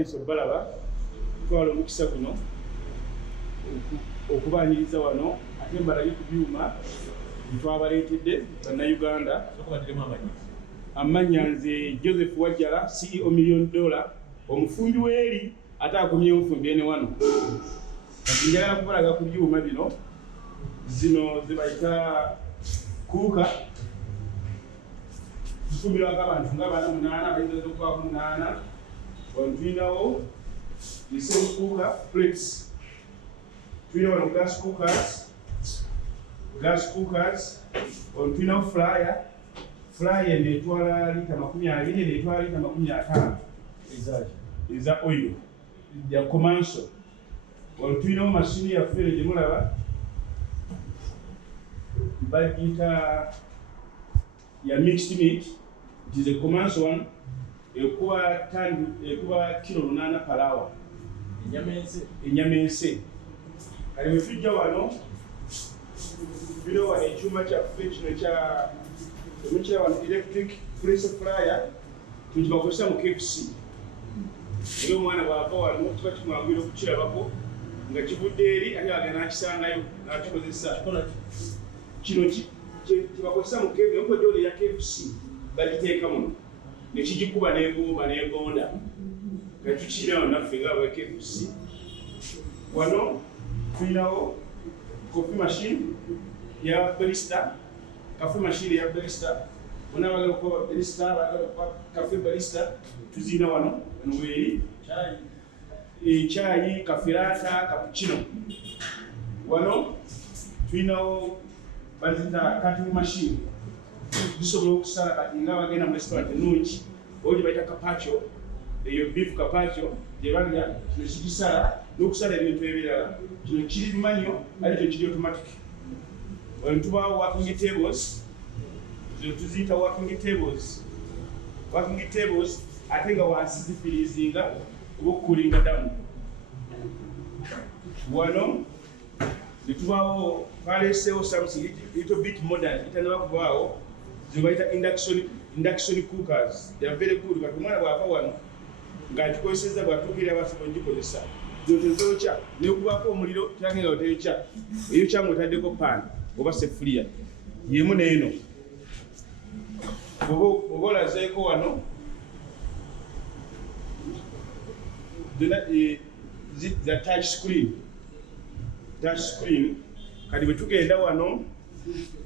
Thanks Balaba, twala omukisa guno okubaniriza wano ate mbalayo ku byuma twabaleetedde bannayuganda. Amanya nze Joseph Wajjala, CEO $1 million, omufumbi w'eri ate akomyewo omufumbi ene wano. Kati njagala kubalaga ku byuma bino, zino ze bayita kuuka zifumbirwako abantu ng'abaana 8 bayinza okubaako 8. Wano tulinawo the same cooker plates. Tulina wano gas cookers. Wano tulinawo fryer neetwala lita 20 neetwala lita 50 eza oil ya commercial. Wano tulinawo mashini yaffe gye mulaba bagiyita ya mixed meat. It is a commercial one. Ekuba kilo 8 per hour. Enyama ense. Kali we tujja wano tulina wano ekyuma kyaffe kino kya wano electric press fryer tukibakozesa mu KFC. Era omwana bw'ava wano tuba kimwanguyira okukirabako nga kivudde eri ate agenda nakisangayo n'akikozesa. Kino kibakozesa mu KFC, onkojjoli ya KFC bagiteeka muno nekigikuba n'egonda nga tukirinawo naffe ng'aba KFC. Wano tulinawo coffee machine ya barista, cafe machine ya barista. Wano abagala okuba barista, abagala okuba cafe barista tuzina wano weeri chai, cafe latte, cappuccino. Wano tulinawo bazita cutting machine. Zisobola okusala kati nga bagenda mu restaurant ennungi oyo bayita carpaccio, eyo beef carpaccio gye balya kino kigisala n'okusala ebintu ebirala. Kino kiri manual ate kyo kiri automatic. Wano tubaawo working tables, zino tuziyita working tables ate nga wansi zifirizinga oba okukulinga damu. Wano ne tubaawo baleeseewo something little bit modern itanaba kubaawo zibaita induction cookers. They are very good. But omwana bw'ava wano ng'agikozesezza bw'atuukirira abasobola ogikozesa. Zino tezokya n'ekubaako omuliro kyanga nga oteyokya eyokya ng'otaddeko pan oba sefuliya yemu n'eno. Oba olazeeko wano za touch screen. Kati bwe tugenda wano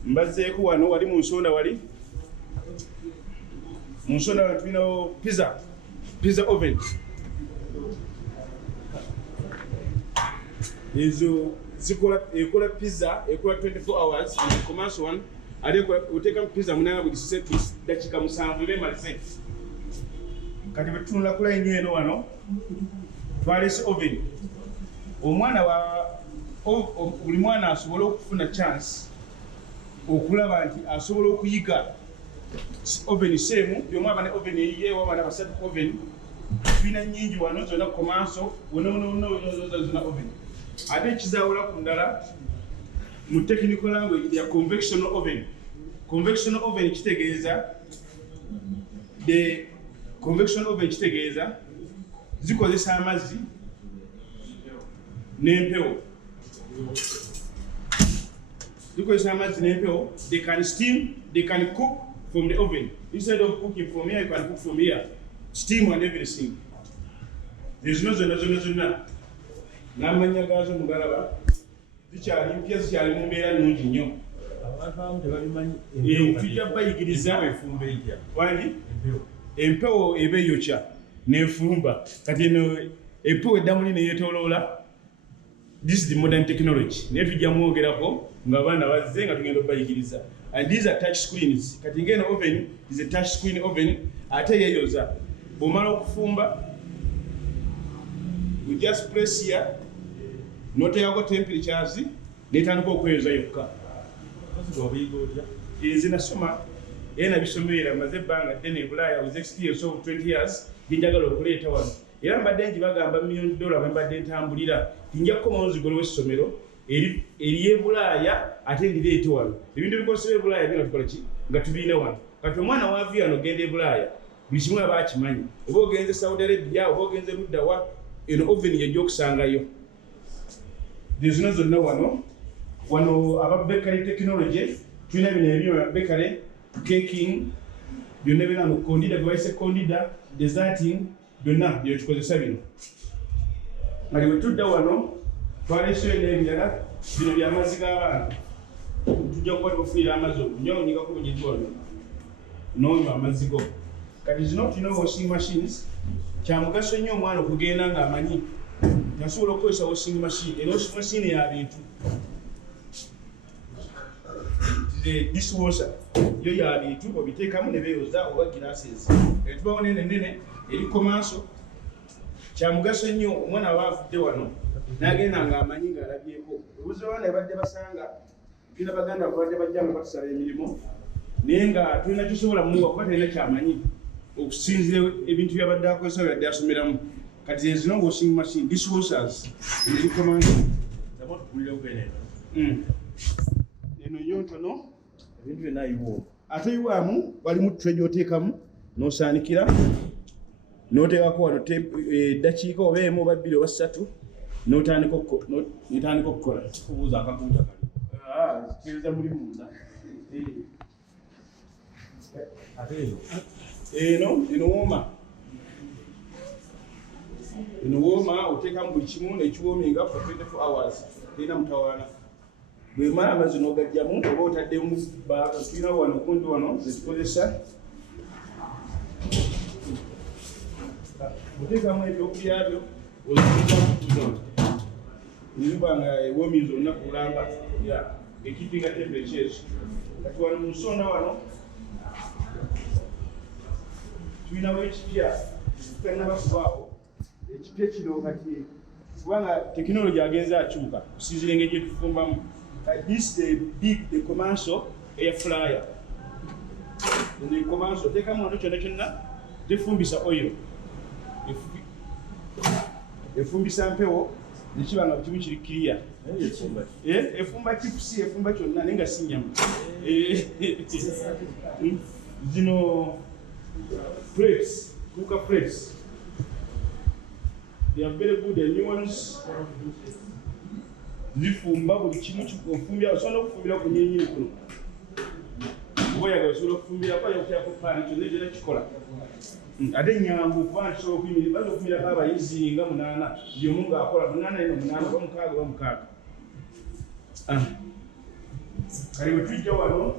mbazeeko wano wali mu nsonda wali mu nsonda tulinawo pizza oven. Ezo ekola pizza ekola 24 hours in the commercial one. Ate oteeka pizza munanga buli set dakika 7 bemalize. Kati bwe tunula ku line eno wano twalese oven. Omwana buli mwana asobola okufuna chance okulaba nti asobola okuyiga oven semu byomwaba ne oven eyiye waba n'abasatu oven tulina nnyingi wano zonna commercial zonna oven. Ate ekizaawula ku ndala mu technical language ya convectional oven. Convectional oven kitegeeza zikozesa amazzi n'empewo. They can steam, they can cook from the oven. Instead of cooking from here, you can cook from here. Steam and everything. There's no zona. Namanya gazo mugalaba. Zikyali mpya zikyali mu mbeera nnungi nnyo. Tujja bayigiriza efumba ejja. Wangi? Empewo eba eyokya n'efumba. Kati eno empewo eddamu ne yeetooloola. This is the modern technology. Naye tujja mwogerako ng'abaana bazze nga tugenda obayigiriza. And these are touch screens. Kati ng'eno oven is a touch screen oven. Ate yeeyoza. Bw'omala okufumba, you just press here, n'oteekako temperatures, n'etandika okweyoza yokka. Nze nasoma era nabisomerera maze ebbanga ddene e Bulaaya with experience of 20 years gyenjagala okuleeta wano. Era mbadde ngibagamba $1 million bwe mbadde ntambulira tinja kukomawo nzigolo w'essomero eriye Bulaaya ate ndireete wano. Ebintu ebikosebwa e Bulaaya nga tukola ki nga tubiina wano. Kati omwana wa via no genda e Bulaaya buli kimu aba akimanyi oba ogenze Saudi Arabia oba ogenze luddawa eno oven yajja okusangayo zino zonna wano aba bakery technology tulina bino ebyo bakery caking byonna birano kondida gwe bayise kondida deserting byonna bye tukozesa bino nga bwe tudda wano twaleseyo n'ebirala bino by'amazzi g'abaana tujja kuba tubafunira amazzi okunywa onyigako bunyigi wano n'onywa amazzi go kati zino tulina washing machines kya mugaso nnyo omwana okugenda ng'amanyi nasobola okukozesa washing machine era washing machine ya bintu dishwasher yo ya bintu obiteekamu ne beeyoza oba glasses tubawo nene eri komanso kya mugaso nnyo omwana aba afudde wano n'agenda ng'amanyi ng'alabyeko obuzi abaana badde basanga tulina baganda babadde bajjamu batusaba emirimu naye nga tulina kyosobola mumuwa kuba talina kyamanyi okusinzira ebintu byabadde akozesa byadde asomeramu kati ezino washing machine dishwashers eri komanso eno yo ntono ebintu byonna ayiwaamu ate oyiwaamu walimu tray gy'oteekamu n'osaanikira n'oteekako wano eddakiika oba emu oba bbiri oba ssatu n'otandika okukola kubuuza akakuuta kali kiriza muli munda eno wooma oteekamu buli kimu nekiwoominga for 24 hours terina mutawaana bwe mala amazzi n'ogajjamu oba otaddemu tulina wano kundi wano zetukozesa oteekamu ebyokulya byo niba nga ewoominza olunaku lulamba ekeepinga temperatures kati wano mu nsonda wano tulinawo ekipya tutanaba kubaawo ekipya kino kati kubanga tekinologi agenza akyuka kusinzira engeri gye tufumbamu this the commercial air fryer the commercial teekamu wano kyonna kyonna tefumbisa oil efumbisa mpewo nekiba nga kimu kiri clear efumba chips efumba kyonna naye nga si nyama zino plates cooker plates they are very good and new ones zifumba buli kimu ofumbira osobola okufumbira ku nyenyini kuno oba oyagala osobola okufumbirako ayokutako paani kyonna kyonna kikola ate nyangu kubanga kisobola okuyimirira baza okufumbirako abayizi nga 8 buli omu ng'akola 8 eno 8 oba 6 oba 6 kale bwe tujja wano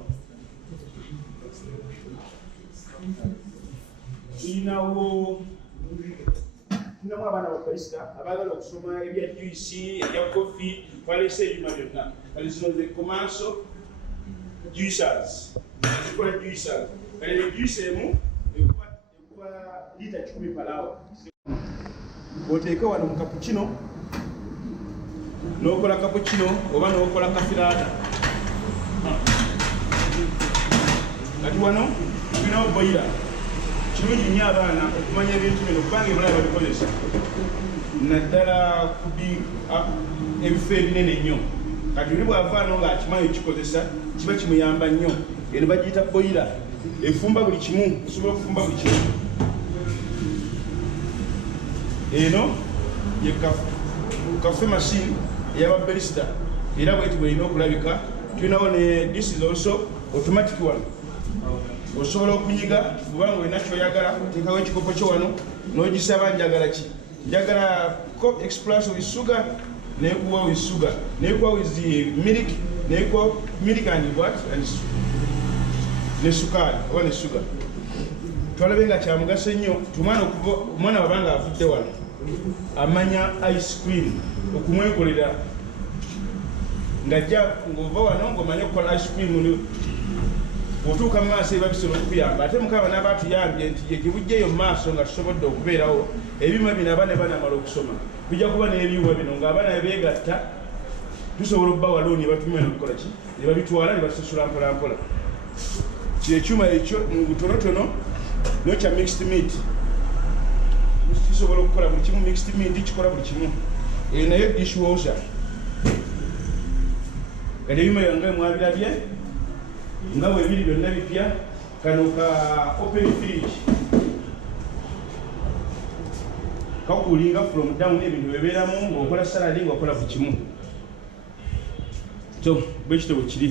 tulinamu abaana babalista abaagala okusoma ebya juisi ebya kofi twaleese ebyuma byonna kale zino ze commercial juicers zikola juicers kale ne juice emu ekuba lita 10 per hour oteeka wano mu cappuccino n'okola cappuccino oba n'okola kafiraata kati wano tulinawo boira kirungi nnyo abaana okumanya ebintu bino kubanga ebulala babikozesa naddala ebifo ebinene nnyo kati oli bw'avaano ng'akimanyi kikozesa kiba kimuyamba nnyo eno bagiyita boira efumba buli kimu osobola okufumba buli kimu eno ye cafe machine eyababelisita era bweti bwelina okulabika tulinawo ne this is also automatic one osobola okunyiga kubanga olina kyoyagala oteekawo ekikopo kyo wano n'ogisaba njagala ki njagala cop express with sugar nekuwa with sugar nekuwa with milk nekuwa milk and what and ne sukali oba ne sugar twalabe nga kya mugaso nnyo omwana wabanga avudde wano amanya ice cream okumwekolera ng'ajja ng'ova wano ng'omanya okukola ice cream otuuka mu maaso eba bisobola okuyamba ate mukama n'aba atuyambye nti yekibujjeeyo mu maaso nga tusobodde okubeerawo ebyuma bino abaana banamala okusoma bijja kuba n'ebyuma bino ng'abaana beegatta tusobola obbawa looni batumira nobikola ki ne babitwala ne basasula mpola mpola kyekyuma ekyo mu butonotono nokya mixed meat kisobola okukola buli kimu mixed meat kikola buli kimu eyo nayo dishwasher kati ebyuma byange mwabirabye nga bwe biri byonna bipya kano ka open fridge kakulinga from down ebintu bebeeramu ng'okola saladi ng'okola ku kimu so bwe kityo bwe kiri